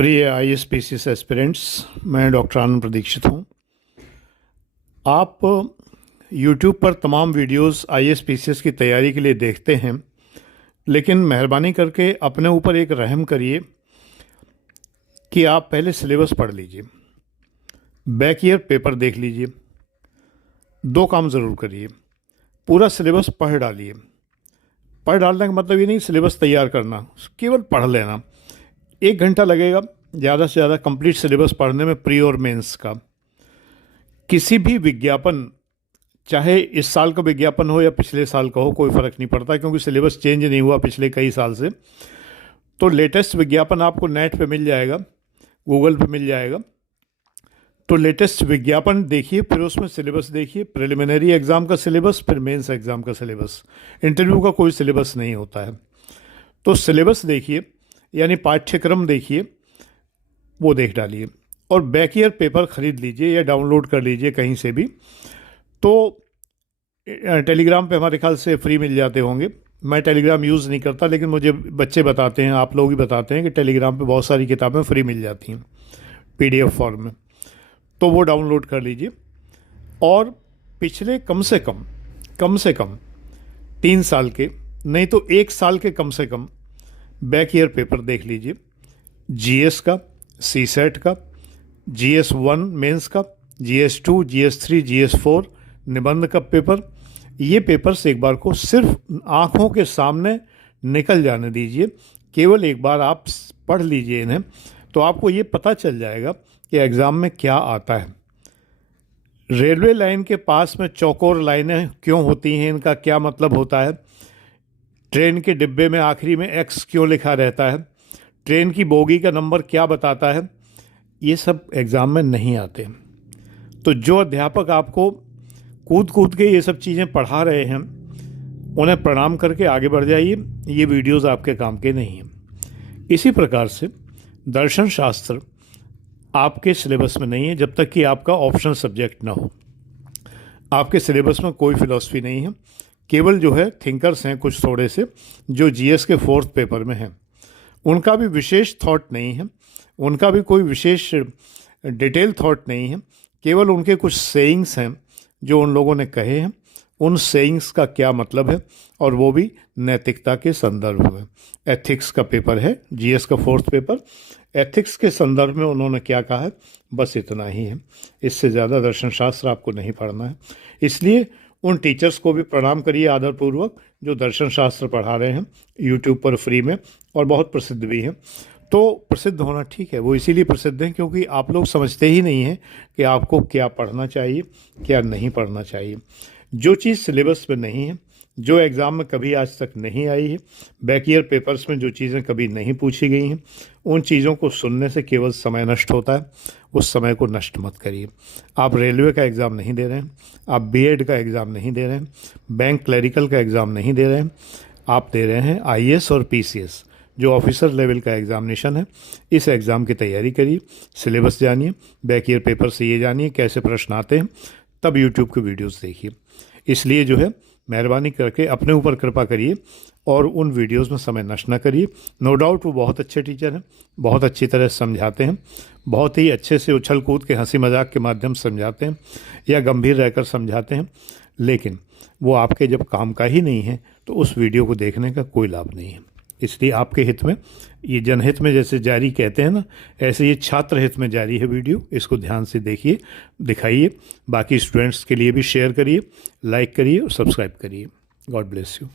प्रिय ISPCS aspirants, मैं doctor आनंद प्रदीक्षित हूँ। आप YouTube पर तमाम वीडियोस ISPCS की तैयारी के लिए देखते हैं, लेकिन मेहरबानी करके अपने ऊपर एक रहम करिए कि आप पहले सिलेबस पढ़ लीजिए, बैक ईयर पेपर देख लीजिए। दो काम ज़रूर करिए, पूरा सिलेबस पढ़ डालिए। पढ़ डालने का मतलब ये नहीं सिलेबस तैयार करना, केवल पढ़ लेना। 1 घंटा लगेगा ज़्यादा से ज़्यादा कंप्लीट सिलेबस पढ़ने में, प्री और मेंस का। किसी भी विज्ञापन, चाहे इस साल का विज्ञापन हो या पिछले साल का हो, कोई फ़र्क नहीं पड़ता, क्योंकि सिलेबस चेंज नहीं हुआ पिछले कई साल से। तो लेटेस्ट विज्ञापन आपको नेट पे मिल जाएगा, गूगल पे मिल जाएगा। तो लेटेस्ट विज्ञापन देखिए, फिर उसमें सिलेबस देखिए। प्रिलिमिनरी एग्ज़ाम का सिलेबस, फिर मेंस एग्ज़ाम का सिलेबस। इंटरव्यू का कोई सिलेबस नहीं होता है। तो सिलेबस देखिए, यानी पाठ्यक्रम देखिए, वो देख डालिए। और बैक ईयर पेपर ख़रीद लीजिए या डाउनलोड कर लीजिए कहीं से भी। तो टेलीग्राम पे हमारे ख्याल से फ्री मिल जाते होंगे। मैं टेलीग्राम यूज़ नहीं करता, लेकिन मुझे बच्चे बताते हैं, आप लोग भी बताते हैं कि टेलीग्राम पे बहुत सारी किताबें फ्री मिल जाती हैं PDF फॉर्म में। तो वो डाउनलोड कर लीजिए और पिछले कम से कम 3 साल के, नहीं तो 1 साल के कम से कम बैक ईयर पेपर देख लीजिए। GS का, CSET का, GS1 मेंस का, GS2, GS3, GS4 निबंध का पेपर। ये पेपर्स एक बार को सिर्फ आँखों के सामने निकल जाने दीजिए। केवल एक बार आप पढ़ लीजिए इन्हें, तो आपको ये पता चल जाएगा कि एग्ज़ाम में क्या आता है। रेलवे लाइन के पास में चौकोर लाइनें क्यों होती हैं, इनका क्या मतलब होता है। ट्रेन के डिब्बे में आखिरी में X क्यों लिखा रहता है, ट्रेन की बोगी का नंबर क्या बताता है, ये सब एग्ज़ाम में नहीं आते। तो जो अध्यापक आपको कूद कूद के ये सब चीज़ें पढ़ा रहे हैं, उन्हें प्रणाम करके आगे बढ़ जाइए। ये वीडियोस आपके काम के नहीं हैं। इसी प्रकार से दर्शन शास्त्र आपके सिलेबस में नहीं है जब तक कि आपका ऑप्शनल सब्जेक्ट ना हो। आपके सिलेबस में कोई फिलॉसफी नहीं है, केवल जो है थिंकर्स हैं कुछ थोड़े से, जो GS के 4th पेपर में हैं। उनका भी विशेष थॉट नहीं है, उनका भी कोई विशेष डिटेल थॉट नहीं है। केवल उनके कुछ सेइंग्स हैं जो उन लोगों ने कहे हैं। उन सेइंग्स का क्या मतलब है, और वो भी नैतिकता के संदर्भ में। एथिक्स का पेपर है GS का 4th पेपर। एथिक्स के संदर्भ में उन्होंने क्या कहा है, बस इतना ही है। इससे ज़्यादा दर्शन शास्त्र आपको नहीं पढ़ना है। इसलिए उन टीचर्स को भी प्रणाम करिए आदरपूर्वक, जो दर्शन शास्त्र पढ़ा रहे हैं YouTube पर फ्री में, और बहुत प्रसिद्ध भी हैं। तो प्रसिद्ध होना ठीक है, वो इसीलिए प्रसिद्ध हैं क्योंकि आप लोग समझते ही नहीं हैं कि आपको क्या पढ़ना चाहिए, क्या नहीं पढ़ना चाहिए। जो चीज़ सिलेबस में नहीं है, जो एग्ज़ाम में कभी आज तक नहीं आई है, बैक ईयर पेपर्स में जो चीज़ें कभी नहीं पूछी गई हैं, उन चीज़ों को सुनने से केवल समय नष्ट होता है। उस समय को नष्ट मत करिए। आप रेलवे का एग्ज़ाम नहीं दे रहे हैं, आप B.Ed का एग्ज़ाम नहीं दे रहे हैं, बैंक क्लरिकल का एग्ज़ाम नहीं दे रहे हैं, आप दे रहे हैं IAS और PCS, जो ऑफिसर लेवल का एग्ज़ामिनेशन है। इस एग्ज़ाम की तैयारी करिए, सिलेबस जानिए, बैक ईयर पेपर से ये जानिए कैसे प्रश्न आते हैं, तब YouTube के वीडियोस देखिए। इसलिए जो है, मेहरबानी करके अपने ऊपर कृपा करिए और उन वीडियोस में समय नष्ट ना करिए। नो डाउट वो बहुत अच्छे टीचर हैं, बहुत अच्छी तरह समझाते हैं, बहुत ही अच्छे से उछल कूद के हंसी मजाक के माध्यम से समझाते हैं या गंभीर रहकर समझाते हैं, लेकिन वो आपके जब काम का ही नहीं है तो उस वीडियो को देखने का कोई लाभ नहीं है। इसलिए आपके हित में, ये जनहित में जैसे जारी कहते हैं ना, ऐसे ये छात्र हित में जारी है वीडियो। इसको ध्यान से देखिए, दिखाइए, बाकी स्टूडेंट्स के लिए भी शेयर करिए, लाइक करिए और सब्सक्राइब करिए। God bless you.